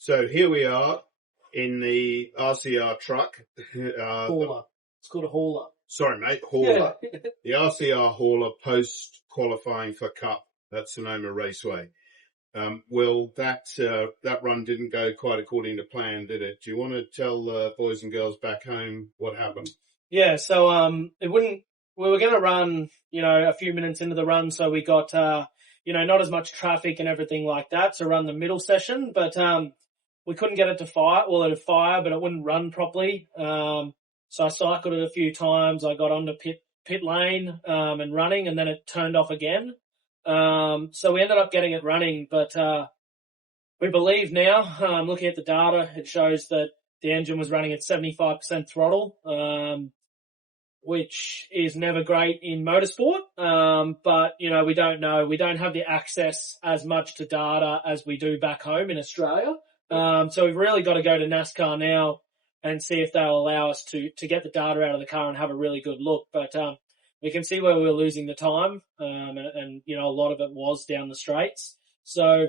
So here we are in the RCR truck. Hauler. It's called a hauler. Sorry, mate, hauler. Yeah. The RCR hauler post-qualifying for Cup at Sonoma Raceway. Will, that run didn't go quite according to plan, did it? Do you want to tell boys and girls back home what happened? Yeah, so we were going to run, a few minutes into the run, so we got, not as much traffic and everything like that to run the middle session, but we couldn't get it to fire. Well, it'd fire, but it wouldn't run properly. So I cycled it a few times. I got onto pit lane and running, and then it turned off again. So we ended up getting it running, but we believe now, looking at the data, it shows that the engine was running at 75% throttle, which is never great in motorsport. But, we don't know. We don't have the access as much to data as we do back home in Australia. So we've really got to go to NASCAR now and see if they'll allow us to get the data out of the car and have a really good look. But, we can see where we were losing the time, and a lot of it was down the straights. So,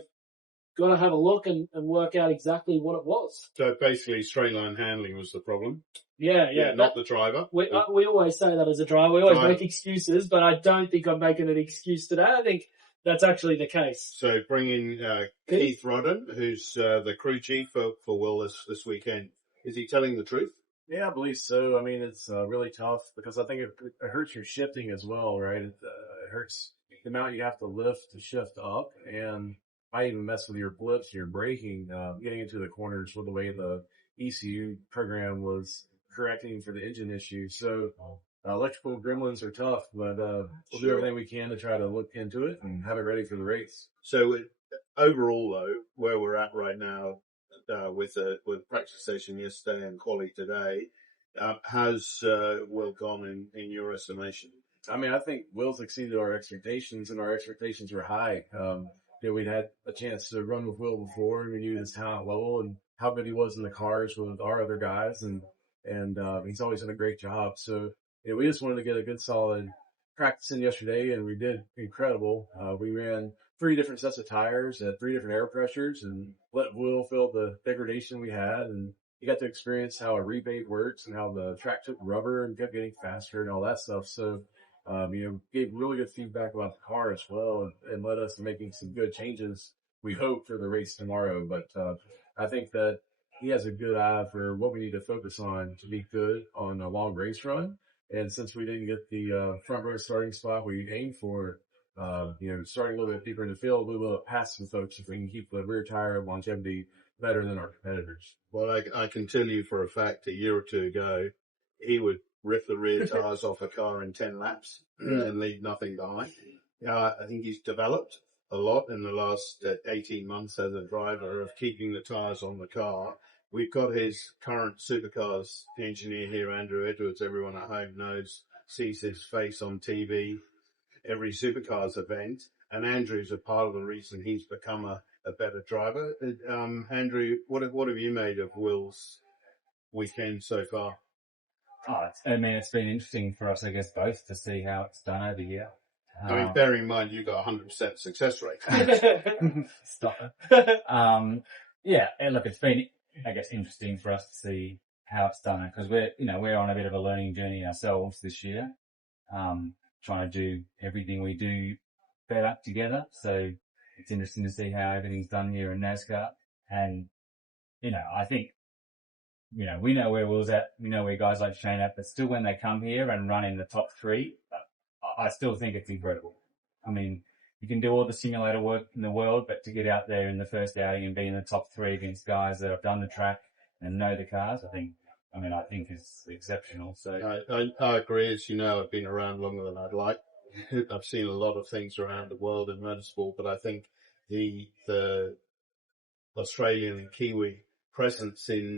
got to have a look and work out exactly what it was. So basically, straight line handling was the problem. Yeah. Not the driver. We always say that as a driver. We always make excuses, but I don't think I'm making an excuse today. I think that's actually the case. So bring in Keith Rodden, who's the crew chief for Will this weekend. Is he telling the truth? Yeah, I believe so. I mean, it's really tough because I think it hurts your shifting as well, right? It hurts the amount you have to lift to shift up, and I even mess with your blips, your braking, getting into the corners with the way the ECU program was correcting for the engine issue. So electrical gremlins are tough, but we'll do everything we can to try to look into it and have it ready for the race. So overall, though, where we're at right now, with practice session yesterday and quali today, how's Will gone in your estimation? I mean, I think Will's exceeded our expectations, and our expectations were high. We'd had a chance to run with Will before, and we knew his talent level and how good he was in the cars with our other guys, and he's always done a great job. So, we just wanted to get a good solid practice in yesterday, and we did incredible. We ran 3 different sets of tires at 3 different air pressures and let Will feel the degradation we had. And he got to experience how a rebate works and how the track took rubber and kept getting faster and all that stuff. So, gave really good feedback about the car as well and led us to making some good changes, we hope, for the race tomorrow. But I think that he has a good eye for what we need to focus on to be good on a long race run. And since we didn't get the front row starting spot we aimed for, starting a little bit deeper in the field, we will pass some folks if we can keep the rear tire longevity better than our competitors. Well, I can tell you for a fact, a year or two ago, he would rip the rear tires off a car in 10 laps and leave nothing behind. I think he's developed a lot in the last 18 months as a driver of keeping the tires on the car. We've got his current Supercars engineer here, Andrew Edwards. Everyone at home sees his face on TV, every Supercars event. And Andrew's a part of the reason he's become a better driver. Andrew, what have you made of Will's weekend so far? It's been interesting for us, I guess, both to see how it's done over here. Bearing in mind you got 100% success rate. Stop it. Look, it's been, I guess, interesting for us to see how it's done because we're on a bit of a learning journey ourselves this year, trying to do everything we do better together. So it's interesting to see how everything's done here in NASCAR. And, I think, we know where Will's at, we know where guys like Shane at, but still when they come here and run in the top 3, I still think it's incredible. I mean, you can do all the simulator work in the world, but to get out there in the first outing and be in the top 3 against guys that have done the track and know the cars, I think it's exceptional. So I agree. As you know, I've been around longer than I'd like. I've seen a lot of things around the world in motorsport, but I think the Australian and Kiwi presence in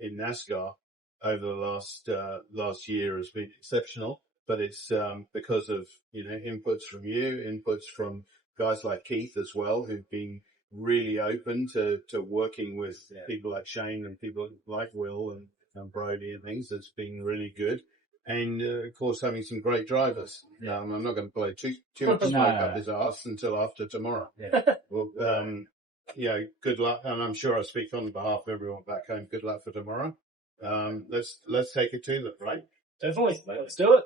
NASCAR over the last year has been exceptional. But it's because of inputs from you, inputs from guys like Keith as well, who've been really open to working with people like Shane and people like Will and Brody and things. It's been really good. And, of course, having some great drivers. I'm not going to play too much smoke up his arse until after tomorrow. Yeah. Well, good luck. And I'm sure I speak on behalf of everyone back home. Good luck for tomorrow. Let's take it to them, right? Definitely. Let's do it.